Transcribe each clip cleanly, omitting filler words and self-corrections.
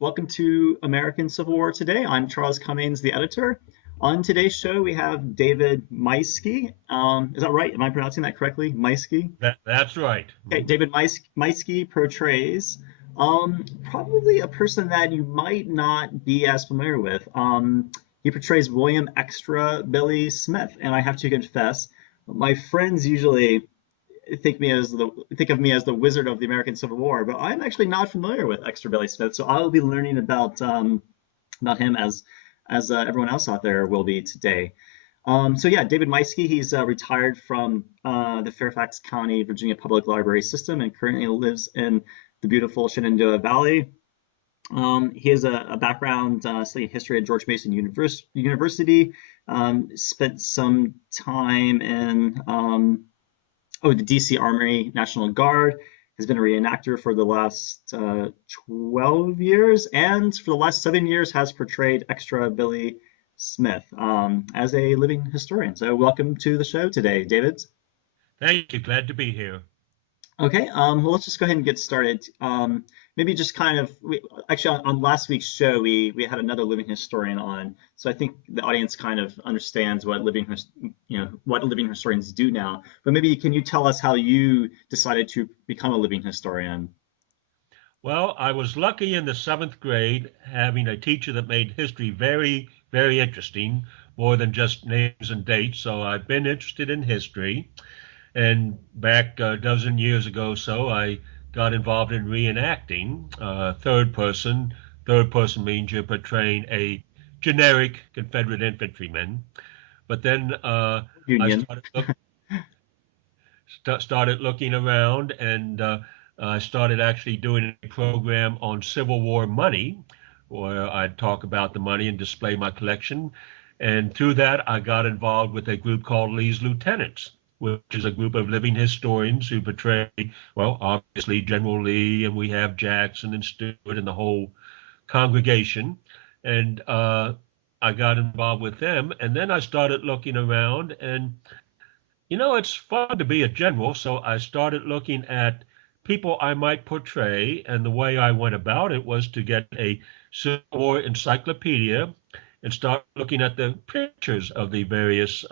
Welcome to American Civil War Today. I'm Charles Cummings, the editor. On today's show, we have David Meisky. Is that right? Am I pronouncing that correctly? Meisky? That's right. Okay, David Meisky portrays probably a person that you might not be as familiar with. He portrays William Extra Billy Smith, and I have to confess, my friends usually think of me as the Wizard of the American Civil War, but I'm actually not familiar with Extra Billy Smith, so I'll be learning about him as everyone else out there will be today. So yeah, David Meisky, he's retired from the Fairfax County, Virginia Public Library System and currently lives in the beautiful Shenandoah Valley. He has a background studying history at George Mason University. Spent some time in the DC Army National Guard. Has been a reenactor for the last 12 years, and for the last 7 years has portrayed Extra Billy Smith as a living historian. So welcome to the show today, David. Thank you. Glad to be here. Okay, well, let's just go ahead and get started. Maybe just kind of, actually on last week's show, we had another living historian on, so I think the audience kind of understands what what living historians do now. But maybe can you tell us how you decided to become a living historian? Well, I was lucky in the seventh grade having a teacher that made history very, very interesting, more than just names and dates. So I've been interested in history. And back a dozen years ago, so I got involved in reenacting third person. Third person means you're portraying a generic Confederate infantryman. But then I Union. started looking around, and I started actually doing a program on Civil War money, where I'd talk about the money and display my collection. And through that, I got involved with a group called Lee's Lieutenants, which is a group of living historians who portray, well, obviously General Lee, and we have Jackson and Stewart and the whole congregation. And I got involved with them. And then I started looking around, and it's fun to be a general, so I started looking at people I might portray, and the way I went about it was to get a Civil War encyclopedia and start looking at the pictures of the various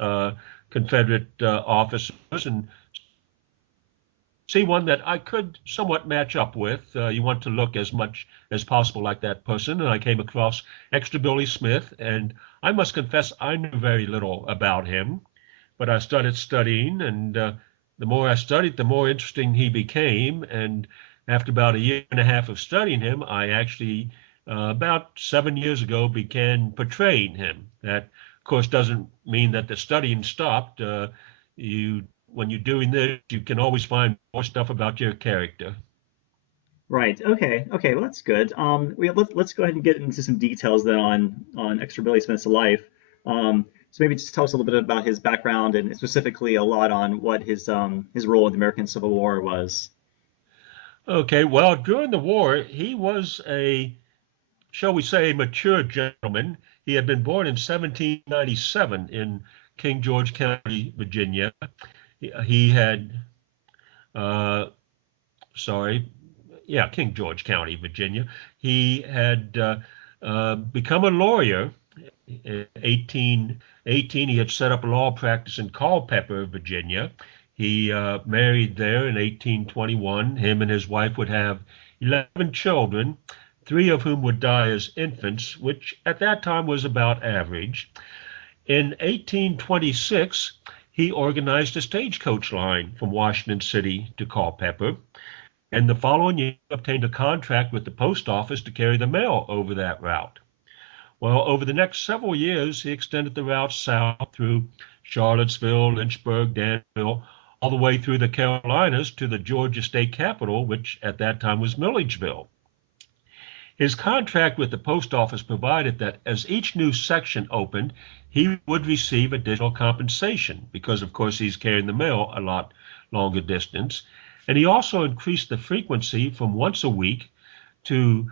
Confederate officers and see one that I could somewhat match up with. You want to look as much as possible like that person, and I came across Extra Billy Smith, and I must confess I knew very little about him. But I started studying, and the more I studied, the more interesting he became. And after about a year and a half of studying him, I actually, about 7 years ago, began portraying him. That, of course, doesn't mean that the studying stopped. When you're doing this, you can always find more stuff about your character. Right. Okay. Okay. Well, that's good. Let's go ahead and get into some details then on Extra Billy Smith's life. So maybe just tell us a little bit about his background and specifically a lot on what his role in the American Civil War was. Okay, well, during the war, he was shall we say, mature gentleman. He had been born in 1797 in King George County, Virginia. He had, uh, sorry, yeah, King George County, Virginia. He had become a lawyer in 1818. He had set up a law practice in Culpeper, Virginia. He married there in 1821. Him and his wife would have 11 children, three of whom would die as infants, which at that time was about average. In 1826, he organized a stagecoach line from Washington City to Culpeper, and the following year obtained a contract with the post office to carry the mail over that route. Well, over the next several years, he extended the route south through Charlottesville, Lynchburg, Danville, all the way through the Carolinas to the Georgia state capital, which at that time was Milledgeville. His contract with the post office provided that as each new section opened, he would receive additional compensation because, of course, he's carrying the mail a lot longer distance. And he also increased the frequency from once a week to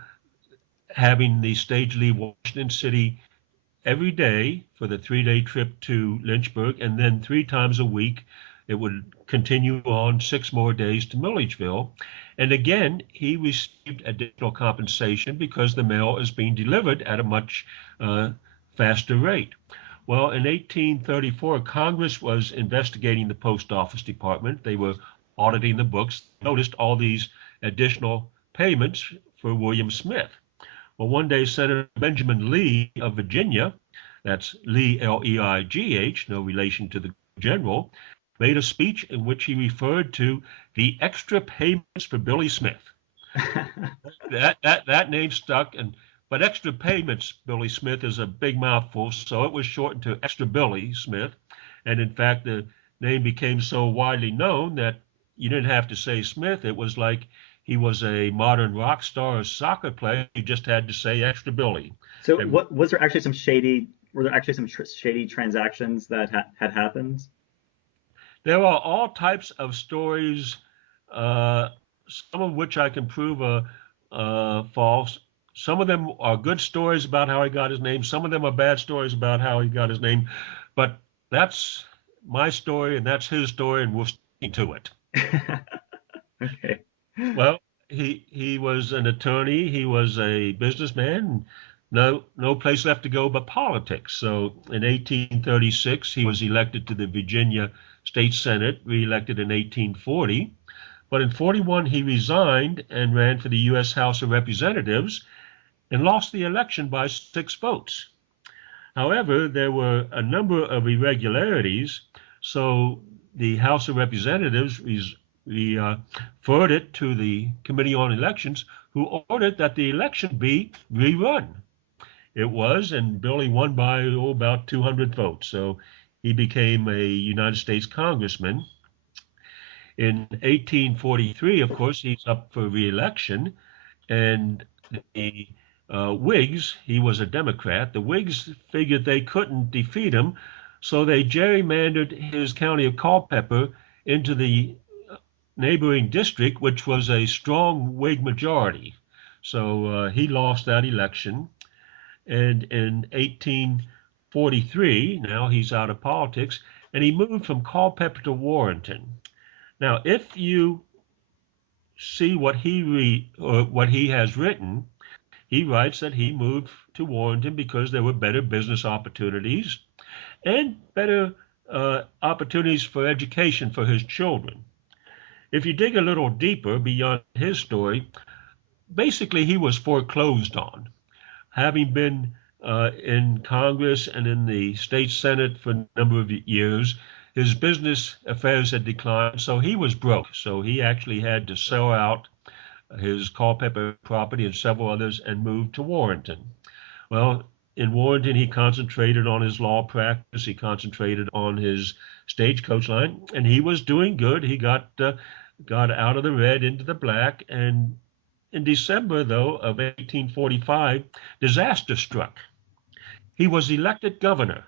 having the stage leave Washington City every day for the 3-day trip to Lynchburg, and then 3 times a week it would continue on 6 more days to Milledgeville. And again, he received additional compensation because the mail is being delivered at a much uh, faster rate. Well, in 1834, Congress was investigating the post office department. They were auditing the books, noticed all these additional payments for William Smith. Well, one day, Senator Benjamin Lee of Virginia, that's Lee, Leigh, no relation to the general, made a speech in which he referred to the extra payments for Billy Smith. That name stuck, and but extra payments, Billy Smith, is a big mouthful, so it was shortened to Extra Billy Smith. And in fact, the name became so widely known that you didn't have to say Smith. It was like he was a modern rock star or soccer player. You just had to say Extra Billy. So, And what was there actually some shady? Were there actually some shady transactions that had happened? there are all types of stories, uh, some of which I can prove are false. Some of them are good stories about how he got his name. Some of them are bad stories about how he got his name. But that's my story and that's his story, and we'll stick to it. Okay. Well, he was an attorney. He was a businessman. No place left to go but politics. So in 1836, he was elected to the Virginia State Senate, reelected in 1840. But in 41, he resigned and ran for the U.S. House of Representatives and lost the election by 6 votes. However, there were a number of irregularities, so the House of Representatives referred it to the Committee on Elections, who ordered that the election be rerun. It was, and Billy won by about 200 votes, so he became a United States congressman. In 1843, of course, he's up for re-election, and the Whigs, he was a Democrat, the Whigs figured they couldn't defeat him, so they gerrymandered his county of Culpeper into the neighboring district, which was a strong Whig majority. So he lost that election. And in 1843, now he's out of politics, and he moved from Culpeper to Warrenton. Now, if you see what he has written, he writes that he moved to Warrenton because there were better business opportunities and better opportunities for education for his children. If you dig a little deeper beyond his story, basically he was foreclosed on, having been in Congress and in the state Senate for a number of years. His business affairs had declined, so he was broke. So he actually had to sell out his Culpeper property and several others and move to Warrenton. Well, in Warrenton, he concentrated on his law practice. He concentrated on his stagecoach line, and he was doing good. He got out of the red into the black, and in December, though, of 1845, disaster struck. He was elected governor.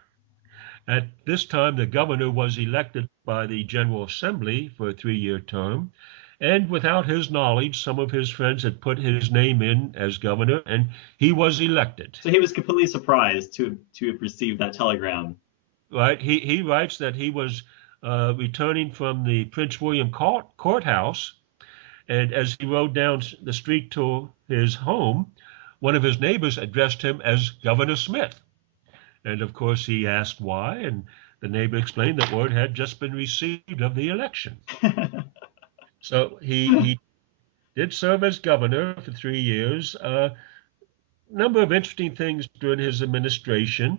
At this time, the governor was elected by the General Assembly for a 3-year term, and without his knowledge, some of his friends had put his name in as governor, and he was elected. So he was completely surprised to have received that telegram. Right? He writes that he was returning from the Prince William courthouse, and as he rode down the street to his home, one of his neighbors addressed him as Governor Smith. And of course, he asked why, and the neighbor explained that word had just been received of the election. So he did serve as governor for 3 years. A number of interesting things during his administration.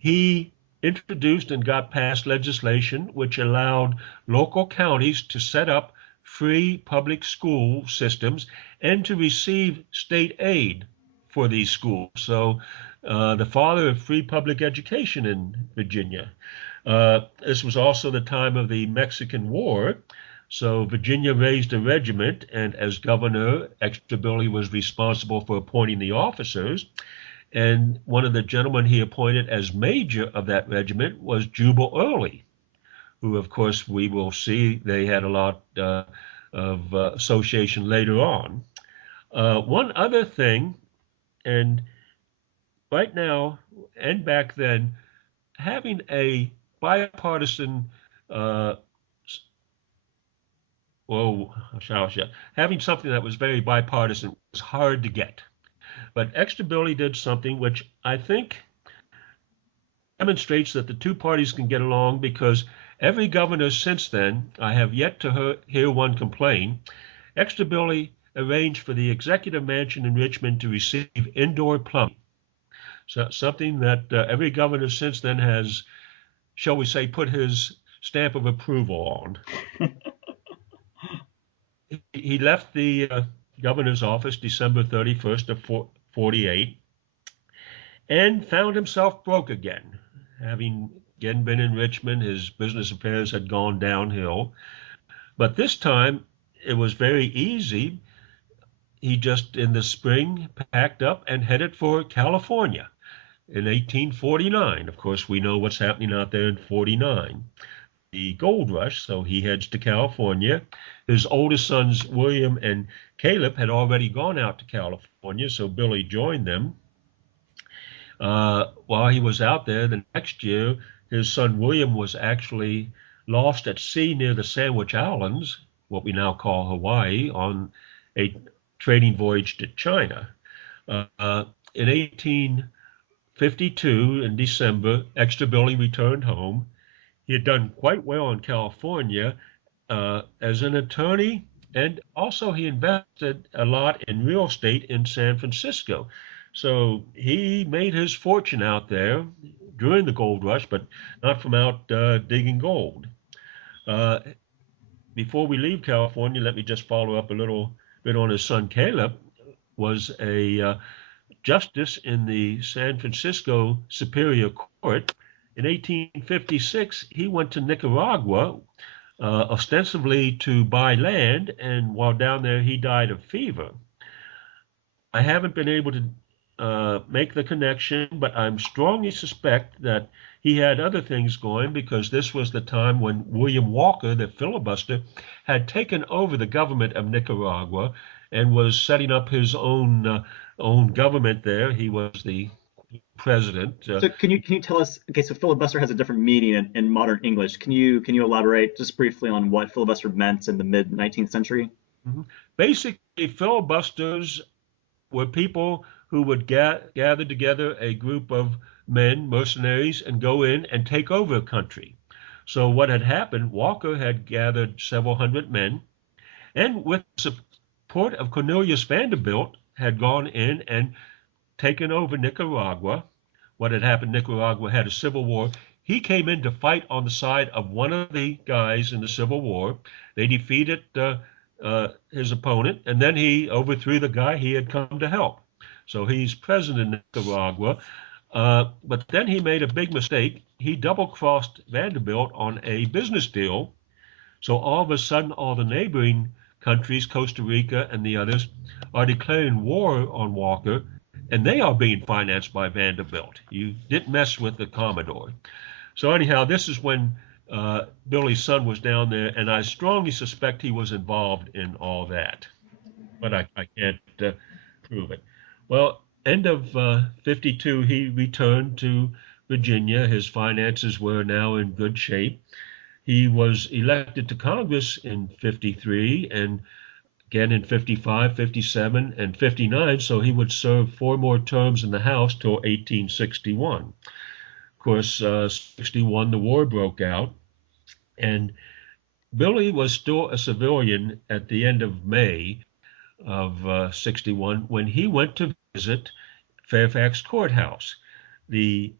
He introduced and got passed legislation which allowed local counties to set up free public school systems and to receive state aid for these schools. So the father of free public education in Virginia. This was also the time of the Mexican War. So Virginia raised a regiment, and as governor, Extra Billy was responsible for appointing the officers. And one of the gentlemen he appointed as major of that regiment was Jubal Early, who, of course, we will see they had a lot of association later on. One other thing, and right now and back then, having a bipartisan oh, having something that was very bipartisan was hard to get. But Extra Billy did something which I think demonstrates that the two parties can get along, because every governor since then, I have yet to hear one complain. Extra Billy arranged for the executive mansion in Richmond to receive indoor plumbing. So something that every governor since then has, shall we say, put his stamp of approval on. He left the governor's office December 31st of 48 and found himself broke again. Having again been in Richmond, his business affairs had gone downhill. But this time it was very easy. He just in the spring packed up and headed for California in 1849. Of course, we know what's happening out there in 49. The gold rush, so he heads to California. His oldest sons, William and Caleb, had already gone out to California, so Billy joined them. While he was out there, the next year, his son William was actually lost at sea near the Sandwich Islands, what we now call Hawaii, on a trading voyage to China. In 1852, in December, Extra Billy returned home. He had done quite well in California as an attorney, and also he invested a lot in real estate in San Francisco. So he made his fortune out there during the gold rush, but not from out digging gold. Before we leave California, let me just follow up a little bit on his son Caleb. Was a justice in the San Francisco Superior Court. In 1856, he went to Nicaragua, ostensibly to buy land, and while down there, he died of fever. I haven't been able to make the connection, but I'm strongly suspect that he had other things going, because this was the time when William Walker, the filibuster, had taken over the government of Nicaragua and was setting up his own government there. He was the president. So can you tell us? Okay, so filibuster has a different meaning in modern English. Can you elaborate just briefly on what filibuster meant in the mid 19th century? Basically, filibusters were people who would gather together a group of men, mercenaries, and go in and take over a country. So what had happened, Walker had gathered several hundred men, and with the support of Cornelius Vanderbilt, had gone in and taken over Nicaragua. What had happened, Nicaragua had a civil war. He came in to fight on the side of one of the guys in the Civil War. They defeated his opponent, and then he overthrew the guy he had come to help. So he's president of Nicaragua. But then he made a big mistake. He double-crossed Vanderbilt on a business deal. So all of a sudden, all the neighboring countries, Costa Rica and the others, are declaring war on Walker, and they are being financed by Vanderbilt. You didn't mess with the Commodore. So anyhow, this is when Billy's son was down there, and I strongly suspect he was involved in all that. But I can't prove it. Well, end of 52, he returned to Virginia. His finances were now in good shape. He was elected to Congress in 53 and again in 55, 57, and 59, so he would serve 4 more terms in the House till 1861. Of course, 61, the war broke out, and Billy was still a civilian at the end of May of 61 when he went to visit Fairfax Courthouse. The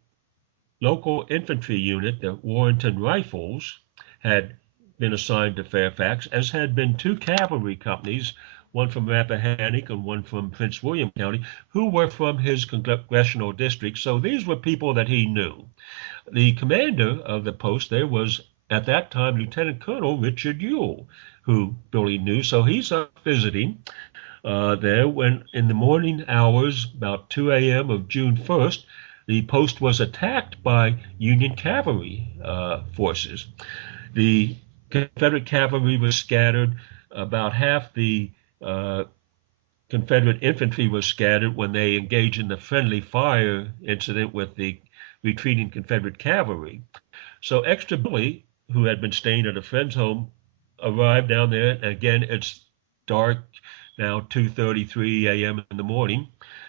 local infantry unit, the Warrenton Rifles, had been assigned to Fairfax, as had been 2 cavalry companies, one from Rappahannock and one from Prince William County, who were from his congressional district. So these were people that he knew. The commander of the post there was, at that time, Lieutenant Colonel Richard Ewell, who Billy knew. So he's visiting there when, in the morning hours, about 2 a.m. of June 1st, the post was attacked by Union cavalry forces. The Confederate cavalry was scattered. About half the Confederate infantry was scattered when they engaged in the friendly fire incident with the retreating Confederate cavalry. So Extra Billy, who had been staying at a friend's home, arrive down there. And again, it's dark now, 2:33 a.m. in the morning,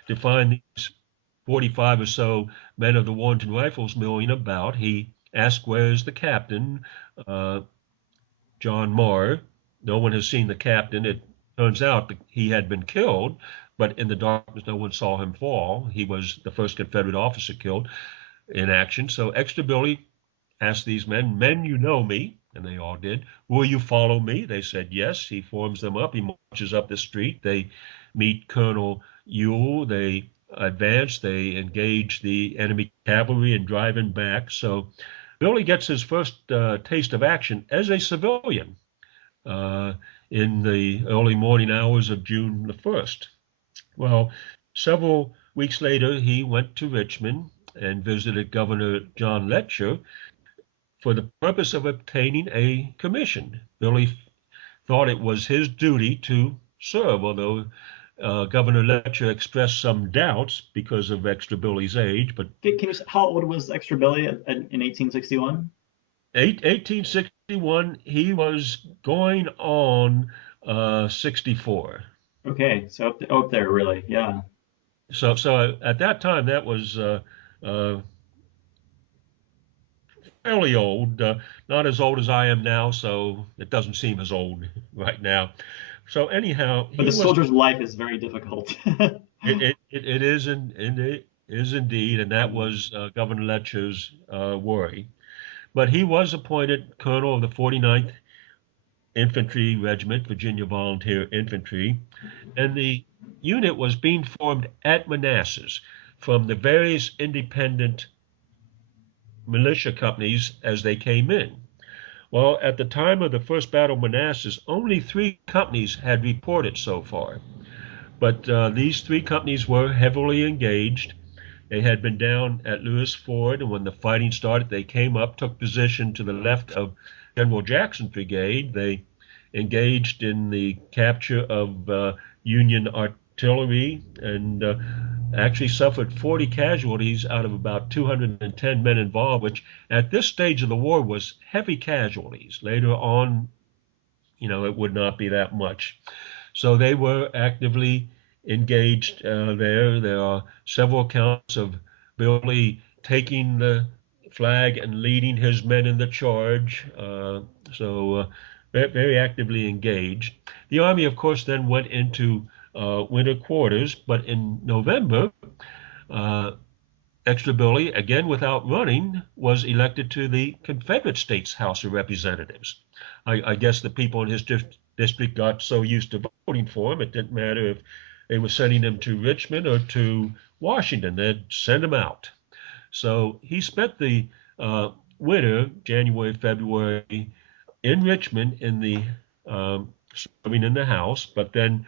to find these 45 or so men of the Warrenton Rifles milling about. He asked, "Where's the captain?" Uh, John Marr. No one has seen the captain. It turns out that he had been killed, but in the darkness, no one saw him fall. He was the first Confederate officer killed in action. So Extra Billy asked these men, "Men, you know me," and they all did. "Will you follow me?" They said yes. He forms them up. He marches up the street. They meet Colonel Ewell. They advance. They engage the enemy cavalry and drive him back. So Billy gets his first taste of action as a civilian uh, in the early morning hours of June the 1st. Well, several weeks later, he went to Richmond and visited Governor John Letcher for the purpose of obtaining a commission. Billy thought it was his duty to serve, although Governor Letcher expressed some doubts because of Extra Billy's age. But How old was Extra Billy in 1861? 1861, he was going on 64. Okay, so up there, really, yeah. So at that time, that was uh, fairly old, not as old as I am now, so it doesn't seem as old right now. So anyhow, But the he was. soldier's life is very difficult. It is it is indeed, and that was Governor Letcher's worry. But he was appointed colonel of the 49th Infantry Regiment, Virginia Volunteer Infantry, and the unit was being formed at Manassas from the various independent militia companies as they came in. Well, at the time of the first Battle of Manassas, only 3 companies had reported so far. But these 3 companies were heavily engaged. They had been down at Lewis Ford, and when the fighting started, they came up, took position to the left of General Jackson's brigade. They engaged in the capture of Union artillery and actually suffered 40 casualties out of about 210 men involved, which at this stage of the war was heavy casualties. Later on, it would not be that much. So they were actively engaged there. There are several accounts of Billy taking the flag and leading his men in the charge. So very actively engaged. The army, of course, then went into winter quarters, but in November, uh, Extra Billy, again without running, was elected to the Confederate States House of Representatives. I guess the people in his district got so used to voting for him, it didn't matter if they were sending him to Richmond or to Washington, they'd send him out. So he spent the winter, January, February, in Richmond in the serving in the House, but then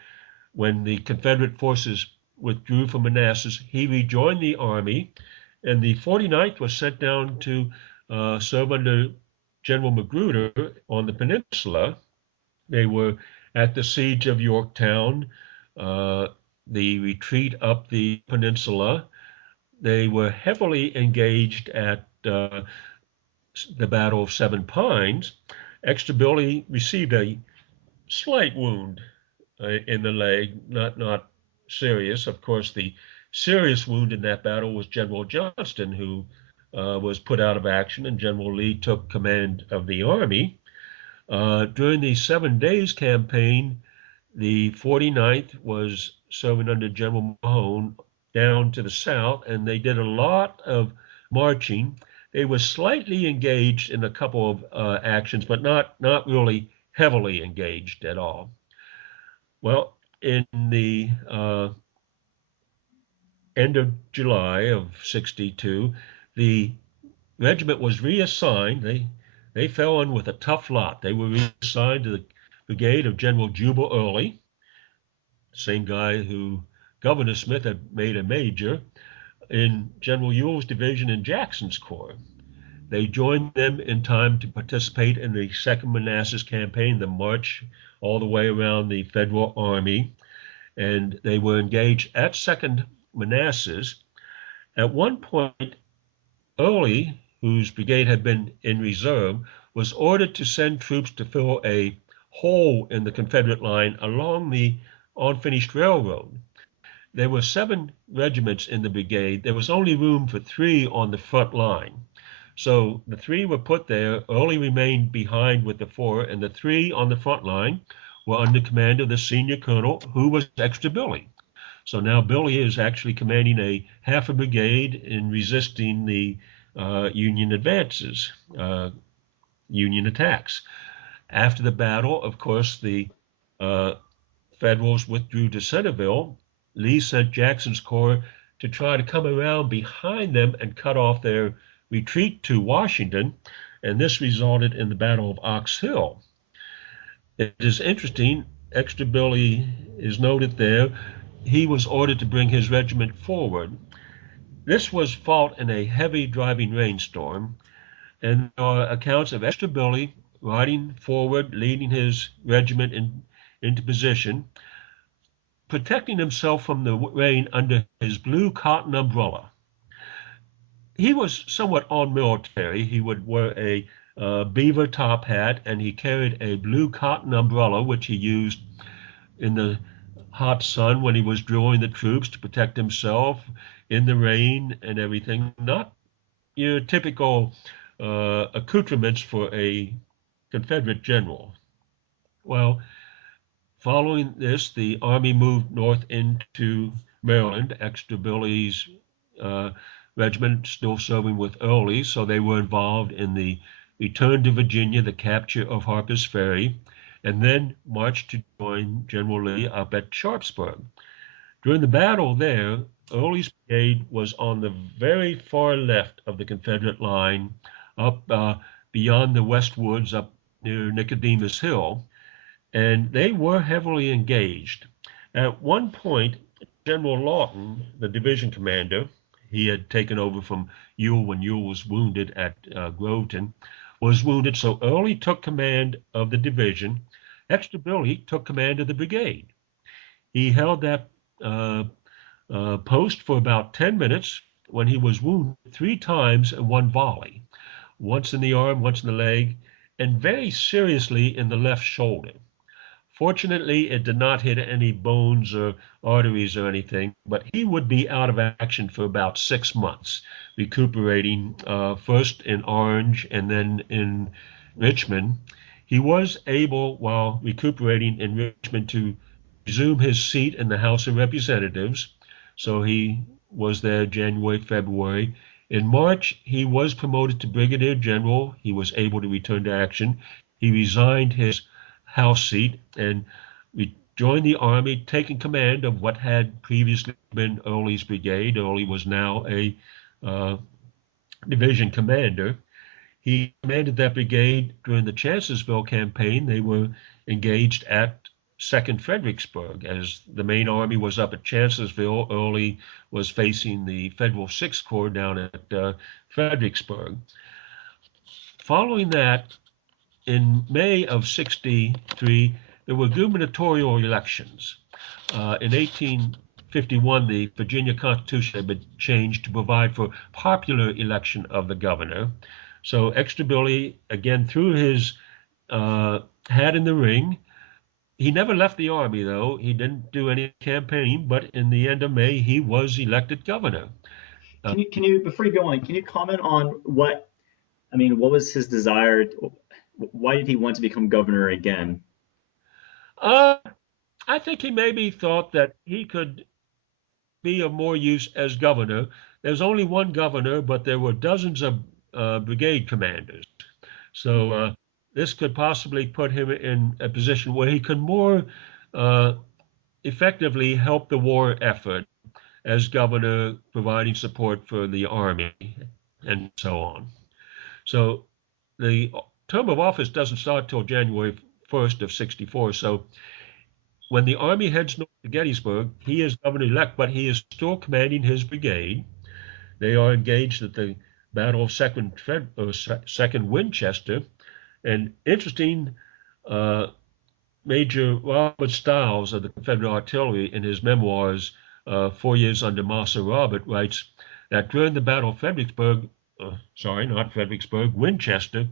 when the Confederate forces withdrew from Manassas, he rejoined the army, and the 49th was sent down to serve under General Magruder on the peninsula. They were at the siege of Yorktown, uh, the retreat up the peninsula. They were heavily engaged at the Battle of Seven Pines. Extra Billy received a slight wound in the leg, not serious. Of course, the serious wound in that battle was General Johnston, who was put out of action, and General Lee took command of the army. During the 7 Days campaign, the 49th was serving under General Mahone down to the south, and they did a lot of marching. They were slightly engaged in a couple of actions, but not really heavily engaged at all. Well, in the end of July of 62, the regiment was reassigned. They fell in with a tough lot. They were reassigned to the brigade of General Jubal Early, same guy who Governor Smith had made a major, in General Ewell's division in Jackson's Corps. They joined them in time to participate in the Second Manassas campaign, the march all the way around the Federal Army, and they were engaged at Second Manassas. At one point, Early, whose brigade had been in reserve, was ordered to send troops to fill a hole in the Confederate line along the unfinished railroad. There were 7 regiments in the brigade. There was only room for 3 on the front line. So the 3 were put there. Early remained behind with the 4, and the 3 on the front line were under command of the senior colonel, who was Extra Billy. So now Billy is actually commanding a half a brigade in resisting the Union advances, Union attacks. After the battle, of course, the Federals withdrew to Centerville. Lee sent Jackson's corps to try to come around behind them and cut off their retreat to Washington, and this resulted in the Battle of Ox Hill. It is interesting, Extra Billy is noted there. He was ordered to bring his regiment forward. This was fought in a heavy driving rainstorm, and there are accounts of Extra Billy riding forward, leading his regiment into position, protecting himself from the rain under his blue cotton umbrella. He was somewhat unmilitary. He would wear a beaver top hat, and he carried a blue cotton umbrella, which he used in the hot sun when he was drilling the troops to protect himself in the rain and everything. Not your typical accoutrements for a Confederate general. Well, following this, the Army moved north into Maryland. Extra Billy's regiment still serving with Early, so they were involved in the return to Virginia, the capture of Harper's Ferry, and then marched to join General Lee up at Sharpsburg. During the battle there, Early's brigade was on the very far left of the Confederate line, up beyond the West Woods, up near Nicodemus Hill, and they were heavily engaged. At one point, General Lawton, the division commander, he had taken over from Ewell when Ewell was wounded at Groveton, was wounded, so Early took command of the division. Extra Billy took command of the brigade. He held that post for about 10 minutes when he was wounded 3 times in one volley, once in the arm, once in the leg, and very seriously in the left shoulder. Fortunately, it did not hit any bones or arteries or anything, but he would be out of action for about 6 months, recuperating first in Orange and then in Richmond. He was able, while recuperating in Richmond, to resume his seat in the House of Representatives. So he was there January, February. In March, he was promoted to brigadier general. He was able to return to action. He resigned his House seat and joined the Army, taking command of what had previously been Early's brigade. Early was now a division commander. He commanded that brigade during the Chancellorsville campaign. They were engaged at 2nd Fredericksburg. As the main army was up at Chancellorsville, Early was facing the Federal Sixth Corps down at Fredericksburg. Following that, in May of '63, there were gubernatorial elections. In 1851, the Virginia Constitution had been changed to provide for popular election of the governor. So Extra Billy, again, threw his hat in the ring. He never left the Army, though. He didn't do any campaigning, but in the end of May, he was elected governor. Can you before you go on, can you comment on what was his desire? Why did he want to become governor again? I think he maybe thought that he could be of more use as governor. There's only one governor, but there were dozens of brigade commanders. So this could possibly put him in a position where he could more effectively help the war effort as governor, providing support for the Army and so on. So the term of office doesn't start till January 1st of '64. So when the Army heads north to Gettysburg, he is governor-elect, but he is still commanding his brigade. They are engaged at the Battle of Second Winchester. And interesting, Major Robert Stiles of the Confederate Artillery, in his memoirs, 4 Years Under Massa Robert, writes that during the Battle of Winchester,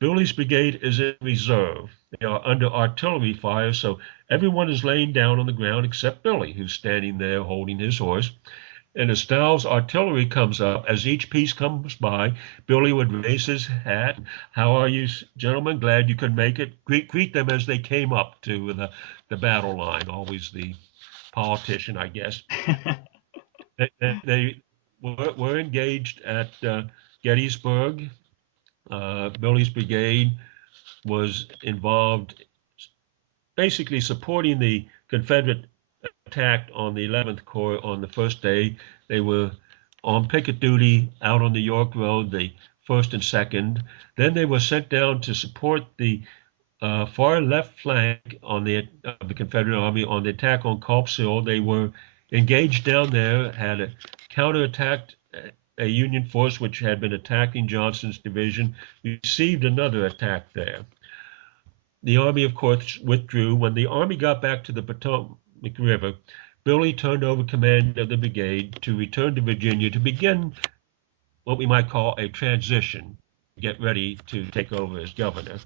Billy's brigade is in reserve, They are under artillery fire, so everyone is laying down on the ground except Billy, who's standing there holding his horse. And as Stahl's artillery comes up, as each piece comes by, Billy would raise his hat. How are you, gentlemen? Glad you could make it. Greet them as they came up to the battle line. Always the politician, I guess. They were engaged at Gettysburg. Billy's brigade was involved basically supporting the Confederate attack on the 11th Corps on the first day. They were on picket duty out on the York Road, the first and second. Then they were sent down to support the far left flank on the Confederate Army on the attack on Culp's Hill. They were engaged down there, had counterattacked a Union force which had been attacking Johnston's division, received another attack there. The Army, of course, withdrew. When the Army got back to the Potomac River, Billy turned over command of the brigade to return to Virginia to begin what we might call a transition, get ready to take over as governor.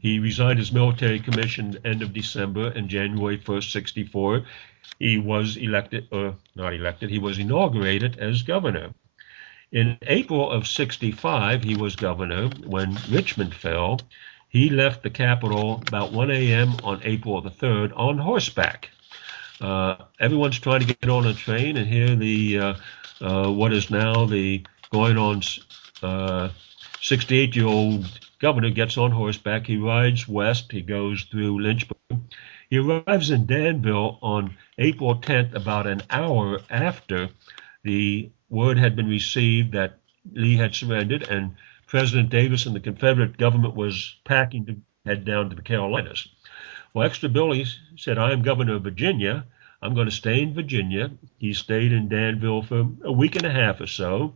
He resigned his military commission end of December, and January 1st, 64, he was elected, or not elected, he was inaugurated as governor. In April of 65, he was governor when Richmond fell. He left the capital about 1 a.m. on April the 3rd on horseback. Everyone's trying to get on a train, and here the what is now the going on 68-year-old governor gets on horseback. He rides west. He goes through Lynchburg. He arrives in Danville on April 10th, about an hour after the word had been received that Lee had surrendered, and President Davis and the Confederate government was packing to head down to the Carolinas. Well, Extra Billy said, I am governor of Virginia. I'm going to stay in Virginia. He stayed in Danville for a week and a half or so.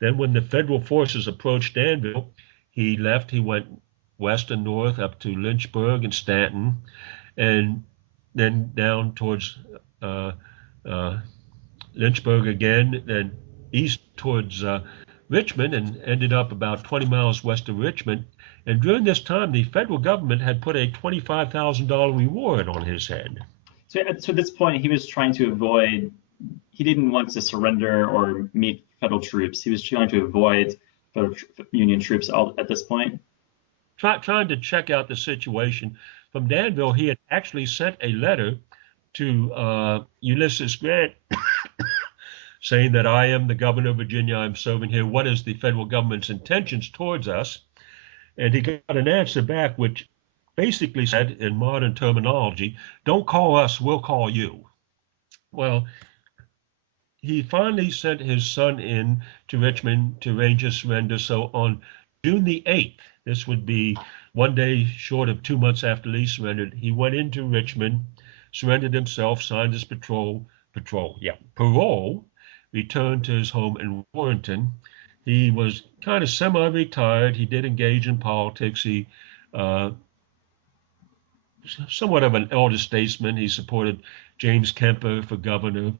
Then when the federal forces approached Danville, he left. He went west and north up to Lynchburg and Stanton, and then down towards Lynchburg again, then east towards Richmond, and ended up about 20 miles west of Richmond. And during this time, the federal government had put a $25,000 reward on his head. So at this point, he was trying to avoid, he didn't want to surrender or meet federal troops. He was trying to avoid federal Union troops at this point. Trying to check out the situation. From Danville, he had actually sent a letter to Ulysses Grant saying that I am the governor of Virginia, I'm serving here. What is the federal government's intentions towards us? And he got an answer back which basically said, in modern terminology, don't call us, we'll call you. Well, he finally sent his son in to Richmond to arrange his surrender. So on June the 8th, this would be one day short of 2 months after Lee surrendered, he went into Richmond, surrendered himself, signed his parole, returned to his home in Warrenton. He was kind of semi-retired. He did engage in politics. He somewhat of an elder statesman. He supported James Kemper for governor.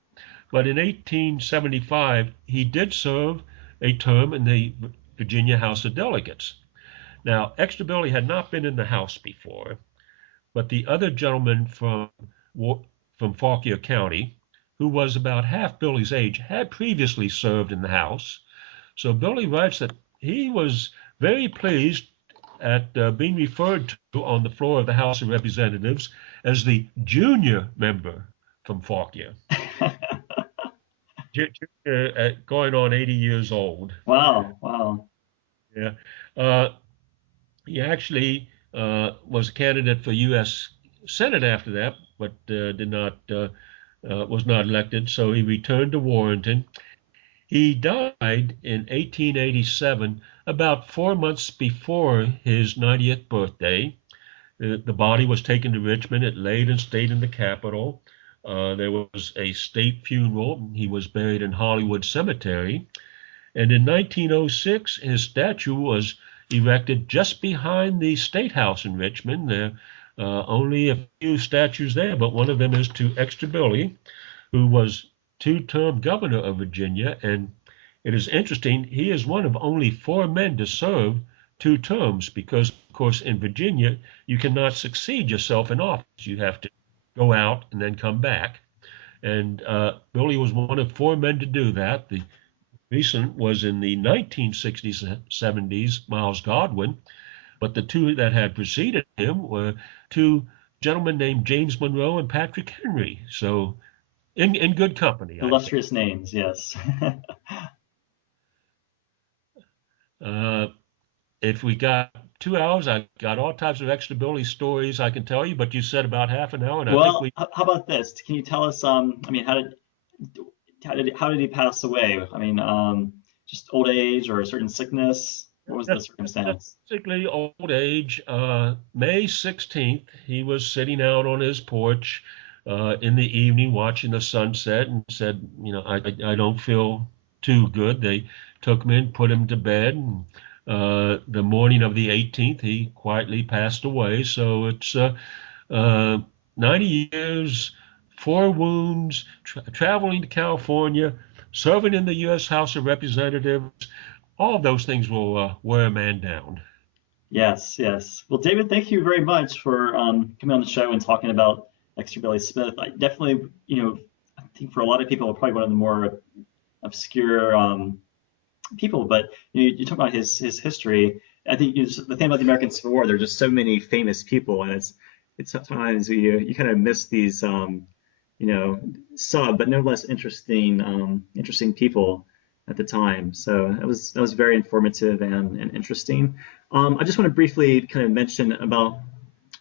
But in 1875, he did serve a term in the Virginia House of Delegates. Now, Extra Billy had not been in the House before, but the other gentleman from Fauquier County, who was about half Billy's age, had previously served in the House. So Billy writes that he was very pleased at being referred to on the floor of the House of Representatives as the junior member from Fauquier. Going on 80 years old. Wow. Yeah. He actually was a candidate for U.S. Senate after that, but was not elected. So he returned to Warrenton. He died in 1887, about 4 months before his 90th birthday. The body was taken to Richmond. It laid and stayed in the Capitol. There was a state funeral. He was buried in Hollywood Cemetery. And in 1906, his statue was erected just behind the State House in Richmond. There are only a few statues there, but one of them is to Extra Billy, who was two-term governor of Virginia. And it is interesting, he is one of only 4 men to serve 2 terms because, of course, in Virginia, you cannot succeed yourself in office. You have to go out and then come back. And Billy was one of 4 men to do that. The recent was in the 1960s, 70s, Miles Godwin, but the 2 that had preceded him were 2 gentlemen named James Monroe and Patrick Henry. So in good company, I think. Illustrious names, yes. Uh, if we got 2 hours, I got all types of extra Billy stories I can tell you, but you said about half an hour, and I think Well, we. how about this? Can you tell us, I mean, how did he pass away? I mean, just old age or a certain sickness? What was the Just circumstance? basically old age. May 16th, he was sitting out on his porch in the evening watching the sunset and said, I don't feel too good. They took him in, put him to bed. And, the morning of the 18th, he quietly passed away. So it's uh, 90 years, 4 wounds, traveling to California, serving in the U.S. House of Representatives. All of those things will wear a man down. Yes, yes. Well, David, thank you very much for coming on the show and talking about Extra Billy Smith. I definitely, I think for a lot of people, probably one of the more obscure people, but you talk about his history. I think the thing about the American Civil War, there are just so many famous people, and it's sometimes you kind of miss these sub but no less interesting people at the time. So that was very informative and interesting. I just want to briefly kind of mention about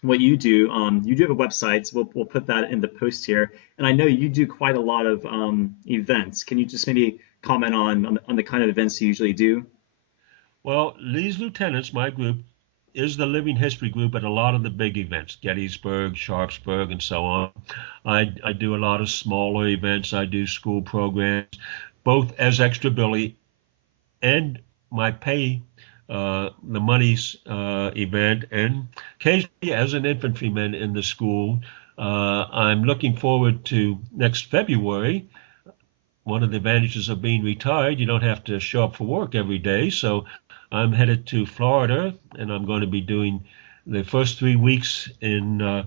what you do. You do have a website. So we'll put that in the post here. And I know you do quite a lot of events. Can you just maybe comment on the kind of events you usually do? Well, Lee's Lieutenants, my group, is the living history group at a lot of the big events, Gettysburg, Sharpsburg, and so on. I do a lot of smaller events. I do school programs, both as Extra Billy and my pay the money's event, and occasionally as an infantryman in the school. I'm looking forward to next February. One of the advantages of being retired, you don't have to show up for work every day. So I'm headed to Florida, and I'm going to be doing the first 3 weeks in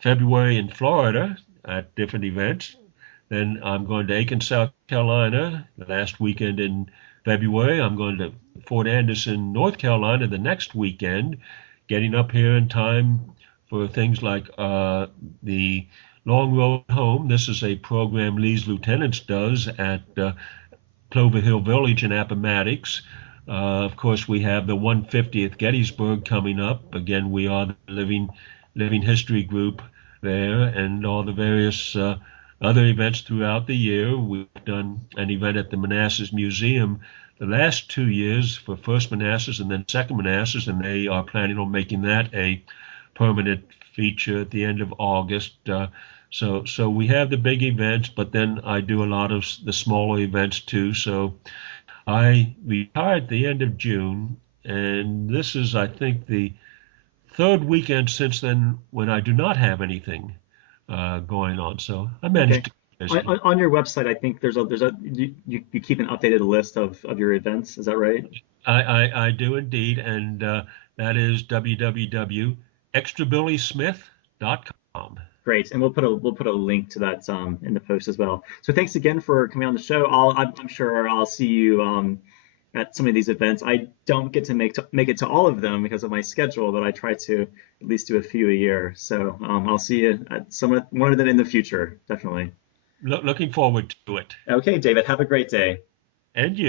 February in Florida at different events. Then I'm going to Aiken, South Carolina, the last weekend in February. I'm going to Fort Anderson, North Carolina, the next weekend, getting up here in time for things like the Long Road Home. This is a program Lee's Lieutenants does at Clover Hill Village in Appomattox. Of course, we have the 150th Gettysburg coming up. Again, we are the living history group there, and all the various other events throughout the year. We've done an event at the Manassas Museum the last 2 years for first Manassas and then second Manassas, and they are planning on making that a permanent feature at the end of August. So we have the big events, but then I do a lot of the smaller events too. So I retired at the end of June, and this is, I think, the 3rd weekend since then when I do not have anything going on. So I managed Okay. to keep busy. On your website, I think you keep an updated list of your events. Is that right? I do indeed, and that is www.extrabillysmith.com. Great, and we'll put a link to that in the post as well. So thanks again for coming on the show. I'm sure I'll see you at some of these events. I don't get to make it to all of them because of my schedule, but I try to at least do a few a year. So I'll see you at one of them in the future, definitely. Looking forward to it. Okay, David, have a great day. And you.